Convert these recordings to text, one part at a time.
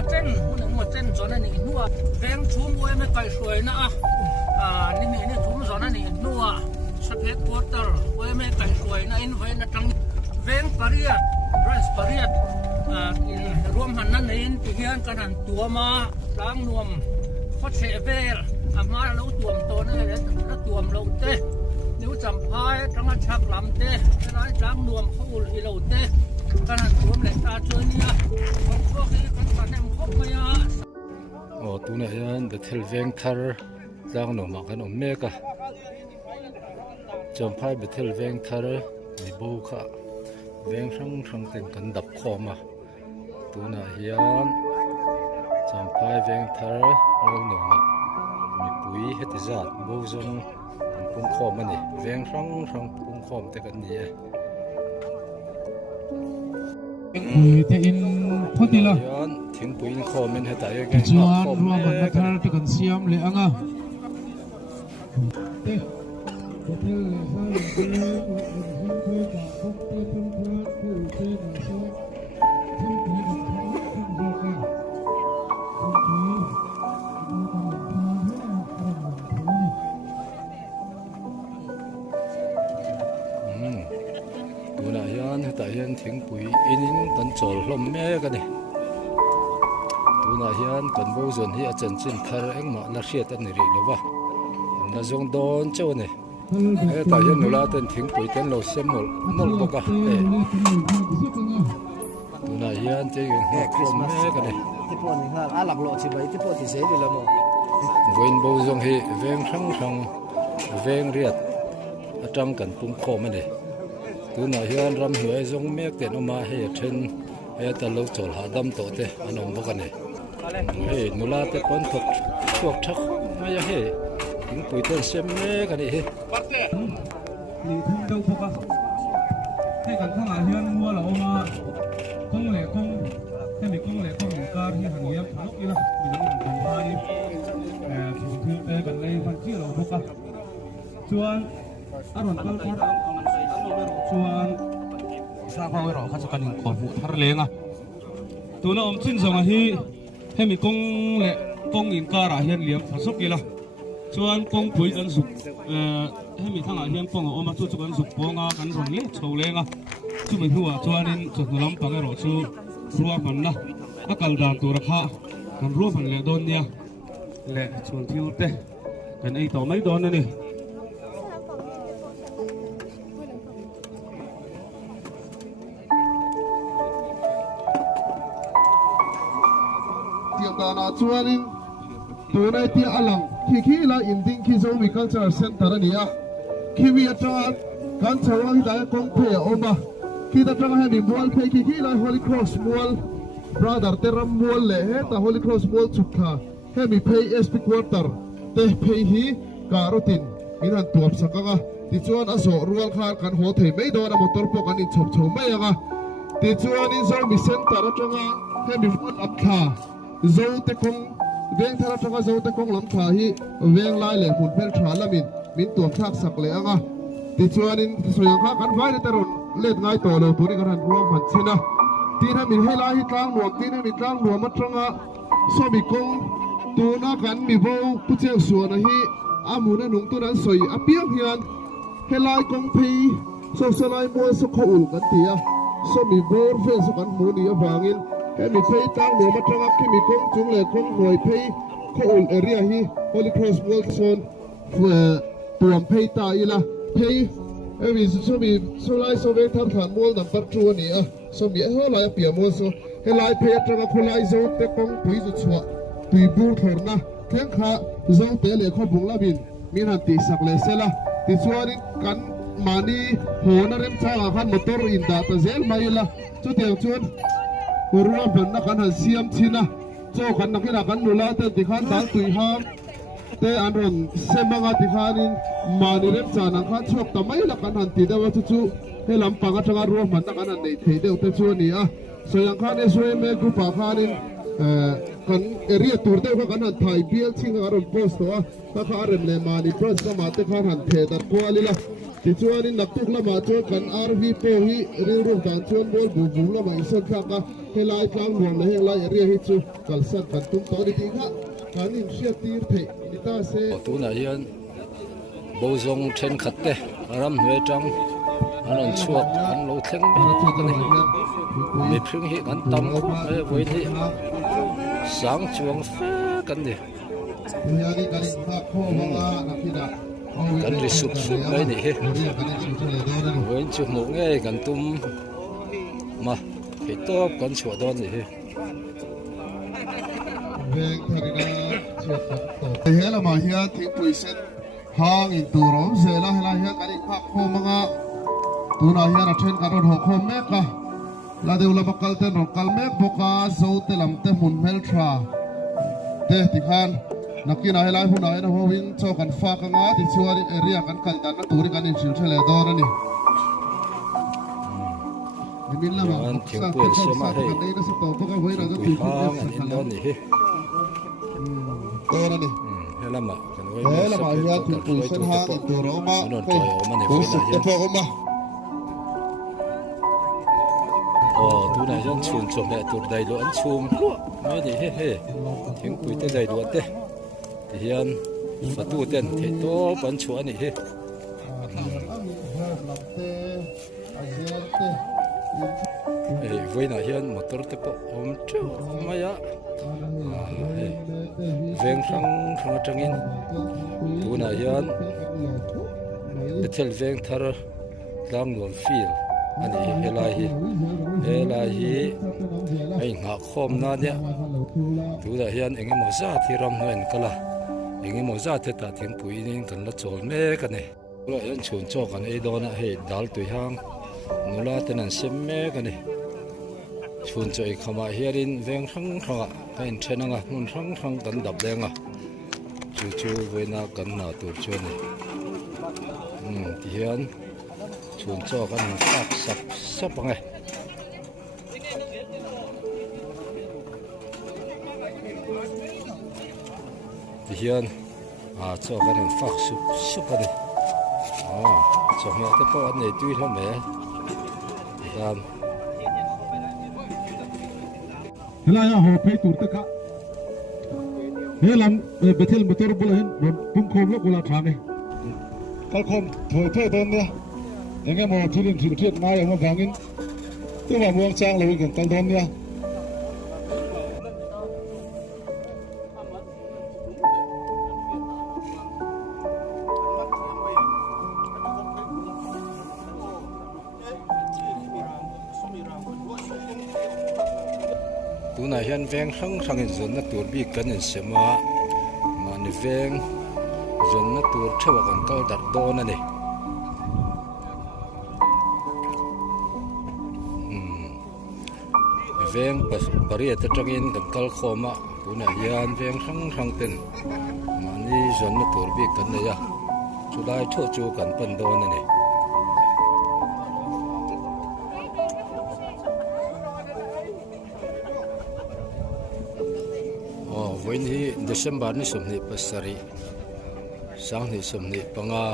วเจนผู้หนึ่งหัวเจนจอนนี่นัวแวงชุ่มวยไม่ไกลสวยนะนี่มีนี่ชุ่มจอนนี่นัวสเปกวอเตอร์วยไม่ไกลสวยนะอินไว้นะจังแวงปาริยัดไรส์ปาริยัดรวมหันนั่นเองที่เฮียนกันหันตัวมาล้างนวมพอเชเวลมาแล้วตัวมโตนี่แล้วตัวมเราเต้นิ้วจำพายทั้งชักลำเต้ร้ายล้างนวมเขาอุลีเราเต้กันหันตัวมเหล็กตาเจอเนี่ยคนพวกนี้กันกันแนมคบมาโอ้ตัวนี้ยันเดทเวงทาร์ล้างนวมมากันเมกะจำพายเดทเวงทาร์มีบูค่ะเวงช่างเต็มกันดับคอมาตัวนี้ยันจำพายเวงทาร์ล้างนวมมีปุ๋ยเฮติจัดบูจงปุ่งคอมันนี่เวงช่างปุ่งคอมแต่กันนี่ปุ๋ยเตอินพุทธิละย้อนทิ้งปุ๋ยคอมันให้ตายแกจวนรวมกันนะครับตะกันเสียมเลยอ่ะเต้พุทธิละใช่เลยพุทธิละพุทธิละพุทธิละตัวน่ะยันให้ตายยันทิ้งปุ๋ยอินกันโจลลมแม่กันนี่ตัวน่ะยันกันบูจนที่อาจารย์จินทาร์เองมาลักเชียตันนี่รีแล้ววะน่าจงโดนเจ้านี่ให้ตายยันนุลาตันทิ้งปุ๋ยตันเราเสียมลบกะตัวน่ะยันเจ้ายังหักลมแม่กันนี่ที่พวกนี้ฮะหลักโลชิบะที่พวกที่เสียอยู่แล้วมั้งวินบูจงให้เวงช่างเวงเรียดจังกันปุ่งคอมันนี่ตัวน่ะยันรำหัวจงเมกเต็นออกมาให้เทนให้ตะลุกโจลหาดำโตเตอันนบกันนี่เฮ้นุลาเตปนถกพวกทักไม่ยาเฮ้ถึงปุ๋ยต้นเสียมเมกันนี่เฮ้นี่ทุ่งเต้าพวกให้กันข้างหลังยันมัวเรามาก้องเหล็กก้องให้มีก้องเหล็กก้องการที่หันเลี้ยงลุกอีละมีน้ำมันไฟคือเตะกันเลยฟันเชี่ยวเราพวกชวนอารมณ์ก็ชวนสร้างความร้อนข้าศึกกันขอหูทะเลงตัวน้องชิ้นสองที่ให้มีกงเละกงอินการะเฮียนเลี้ยงผสมกี่ละชวนกงปุ๋ยกันสุกให้มีทั้งเฮียนกงเอามาช่วยกันสุกปองกันส่งเลี้ยงโชว์เลี้ยงช่วยไม่หัวชวนนี่จุดน้ำปังให้เราช่วยรัวมันนะถ้าการด่านตัวราคาการรัวมันเละโดนเนี่ยเละชวนทิ้วเตะกันไอ้ต่อไม่โดนนะนี่Tiada cuanin, tunai ti alang, kiki la inding kizo agricultural center ni ah. Kiwi atang kan cawang hidayah kongpe oma. Kita tengah hemi mual pe kiki la Holy Cross mual, brother teram mual le ta Holy Cross mual cukha. Hemi pe SP quarter, teh pe hi karotin. Minan tuap sakanga. Ticuan aso rual khar kan hote mai dona motor po kan in chop mai anga. Ticuan in zo mi center atanga hemi mual akha. Zau te kong veng thara thanga zau te kong lam tha hi veng lai le hun pel tha lamin min tuam thak sak le anga ti chuanin soyang kha kan vai te ron let ngai to lo turi kan rom han china tin ha min hela hi tlang nuam tin ha min tlang nuam atanga so mi kong tu na kan mi bo pu cheu suana hi amuna nung tu nan soi apiang hian helai kong phi so salai mo so kho ul kan tia so mi bor fe so kan mu ni awangin mi pay tang no matanga kimi kong chung le kong noi pay ko ul area hi Holy Cross World Zone tuam pay ta ila pay emi so mi so lai so ve tham than mol number 2 ni so mi ho lai pia mo so he lai pay tanga ko lai zo te kong pui zu chwa pui bu thorna theng kha zo te le kho bung la bin min han ti sak le sela ti chuarin kan mani hona rem cha khan motor in da ta zel mai la chu te chuan Urua benda kan siam Cina, so kan nak kita kan nula te dikhan dal tuiham, te anron semangat dikhanin manirem cana kan chok tamai la kan hanti dawa cucu, he lampang atanga ruah mana kan ane thei deu te chuan ni so yang kan eswe me grupa khanin กันเอเรียตัวเดียวกันหันถ่ายเบี้ยชิงอารมณ์โพสต์ตัวถ้าเขาเริ่มเลยมาดิพระสมาเตขาหันเทตัดกว่าลิละที่ชวนนี่นักตุกละมาชวนกันอาร์วีโปฮีเรื่องรูปการชวนบอลบุบุละมาอิสระกันเฮลัยกลางวงและเฮลัยเอเรียฮิจูกัลสัตกันตุ้มต่อดีทีค่ะการอินเชียตีร์เทนิตาเซตัวไหนยันบูซงเชนขัดเตะรำเวจังอันนั้นชวกอันโลเทงกันนี่มีพึ่งหิกันตำคุไม่ไว้ที่สังจวงเฟกันดิกันริสุบไม่นี่เว้นจุหมูง่ายกันตุ้มมาเห็ดตบกันชัวดอนนี่เวงทารินาเชื่อกันเฮละมาเฮียที่ปุยเซนห้างอินตูรอมเซล่าเฮละเฮียกันอีกพักโคมังอ่ะตูน่าเฮียนัดเชนกันรถหกโคมแม่กะลาเดวลาบักกัลเตนรถกัลแม่บกาโซเตลัมเตมุนเมลทราเตติคันนักกินอะไรผู้ไหนนะหัววินโชกันฟ้ากันงาที่ชัวร์เอเรียกันกันดันนักตูริกันอินชิลเชลดอร์นี่มิลล์มาถึงเปิดเชื่อมาให้คุยห้องอันนี้นั่นนี่ตัวนี่เฮลมากันไว้เฮลมาเฮียถึงคุยเส้นห้างตัวเรามาคุยสุดตัวผมมาตัวไหนยันชุนชมแม่ตัวใดล้วนชุมไม่ดีเฮ้ถึงคุยแต่ใดล้วนเต้เฮียนประตูเต้นเทโต้ปันชัวนี่เฮ้ไว้หน้าเฮียนมอเตอร์เตปอมเจ้าไม่ยะเวงทั้งจังอินตัวไหนยันเบทเทลเวงทาร์ลังลวนฟิลอันนี้เฮลาฮีไอ้หาคมนั่นเนี่ยตัวไหนยันเองมอซาที่รำเงินกันละเองมอซาที่ตัดทิ้งปุ๋ยนี่กันละโจลแม่กันเนี่ยตัวยันชวนโจกันไอ้โดนให้ดัลตุยหางนูลาเตนันเซมแม่กันเนี่ยชวนโจอีกขมาเฮียรินเวงทั้งทั้งอ่ะเป็นเชนังอ่ะนุ่นทั้งกันดับแดงอ่ะจู่ๆเวน่ากันหน้าตัวชวนนี่ที่เฮียนชวนโจกันสับไงที่เฮียนโจกันฟักสุบกันนี่จงมาแต่พออันนี้ด้วยทำไมกันเฮลายาหัวเพย์ตูร์ตะกะเฮลัมเบทเทลมอเตอร์บุลเห็นปุ่มโคมแล้วกุลาทานเนี่ยกัลคมถอยเท่เดินเนี่ยยังไงมองที่ดินที่เทียบมาอย่างมาแข่งกินตัวแบบวงจ้างเลยกันกัลเดินเนี่ยตัวไหนเห็นแวงทั้งอินจนนักตัวบีกันอินเสมามันแวงจนนักตัวเท่ากันก็ดัดโดนนั่นเองแวงปริยัติจังอินกันกัลโคมาตัวไหนยันแวงทั้งเต็นมันนี่จนนักตัวบีกันเนี่ยสุดท้ายโชจูกันปันโดนนั่นเองวันนี้เดือนบาทนี่สมนิปัสสรีสังนี่สมนิปังอา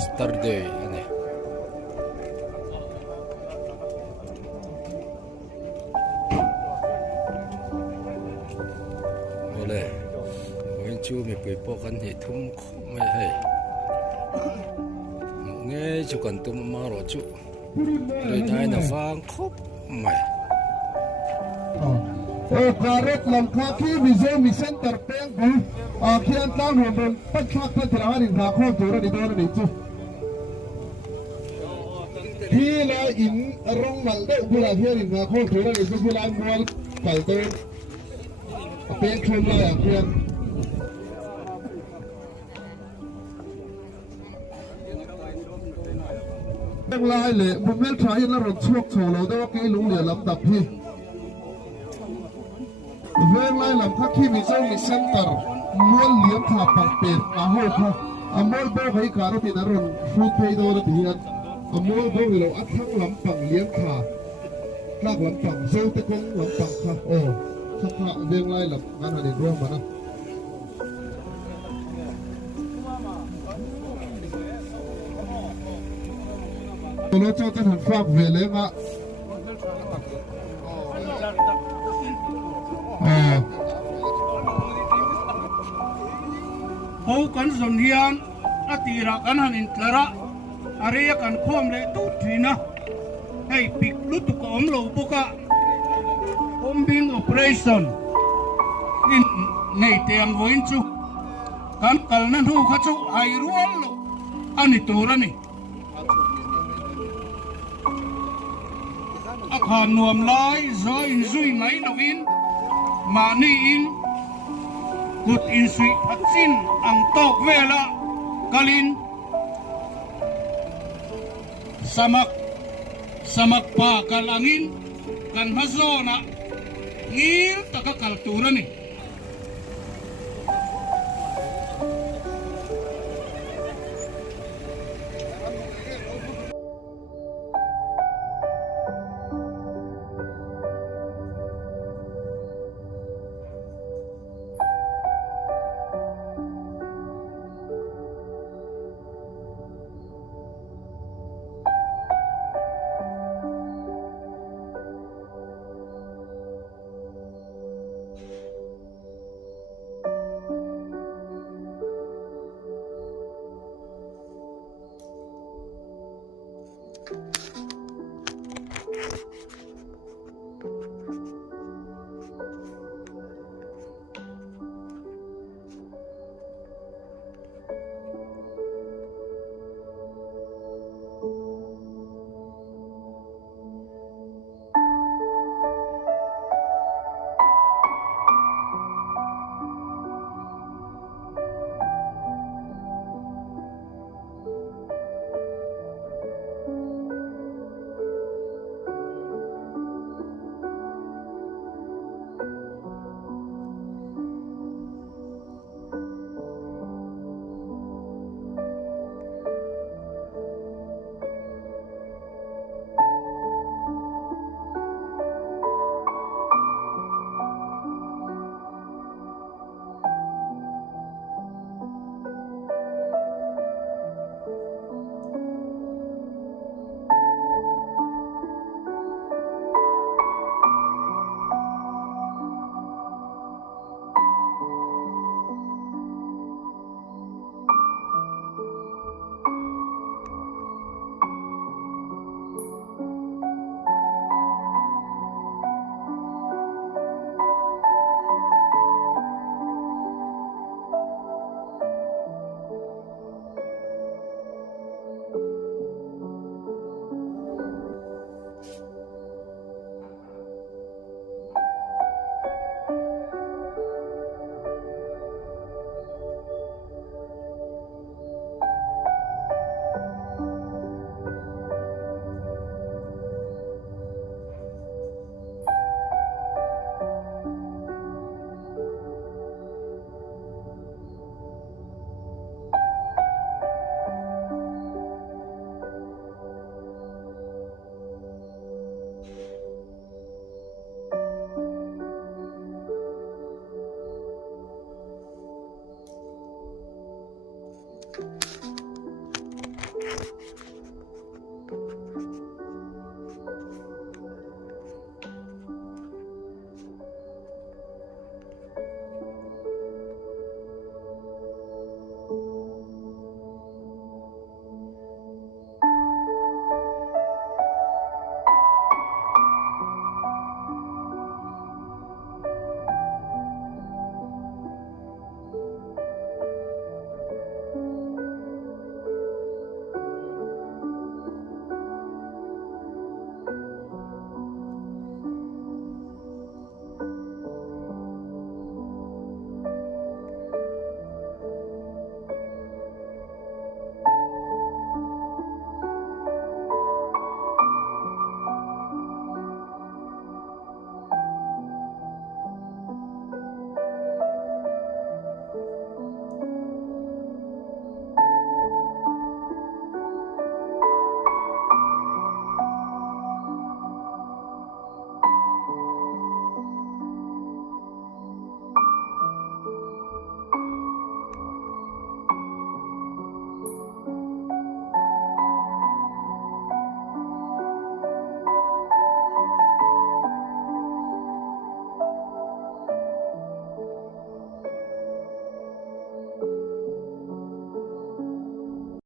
สตาร์เดย์อันนี้โอ้เลยวันจูมีไปปกันให้ทุ่มไม่ให้เงี้ยจุกันตุ้มมาหรอจุเลยได้นะฟังครบไม่โอกาสลำคาที่มิโซมิเซนเตอร์เต็งกูเขียนตั้งหัวบนปัจจุบันที่เราเห็นราคาตัวนี้ตัวนี้จู่ที่เราอินรงมันเด็กผู้เราเห็นราคาตัวนี้จู่ผู้เรามองไปตัวเป็นชมเลยเขียนตั้งลายเลยบุญเมลทรายแล้วรถช่วงโชว์เราได้ว่ากี่ลุงเหลี่ยลำดับพี่เวลาหลังพักที่มิโซมิเซนเตอร์มอลเลี้ยงขาปังเป็ดอาหูค่ะมอลโบให้การที่นรนฟูดเพย์โดนที่ยันมอลโบเราอัดทั้งลำปังเลี้ยงขาลากลำปังโซตะกงลำปังค่ะโอ้ สักพระเวียงไล่หลับงานหันร่วมมานะตัวรถเจ้าจะหันฝากเวเลยงะเขากันสนเฮียนอติระกันหันอินทระอะไรกันพ่อมเลยตุทีนะให้ปิกลุตุกอมโลบุกะอมบิงโอเปอเรชั่นอินในเตียงวินจูกันกัลนั้นหูเขาจูไอรัวโลอันนี้ตัวละนี่อาคารนวมลายซอยอินซุยไหมนวินมานี่อินกุดอินซุยพัดซินอังตอกเวลากาลินsamak pa kalangin kan hazona ngil taka kaltura ni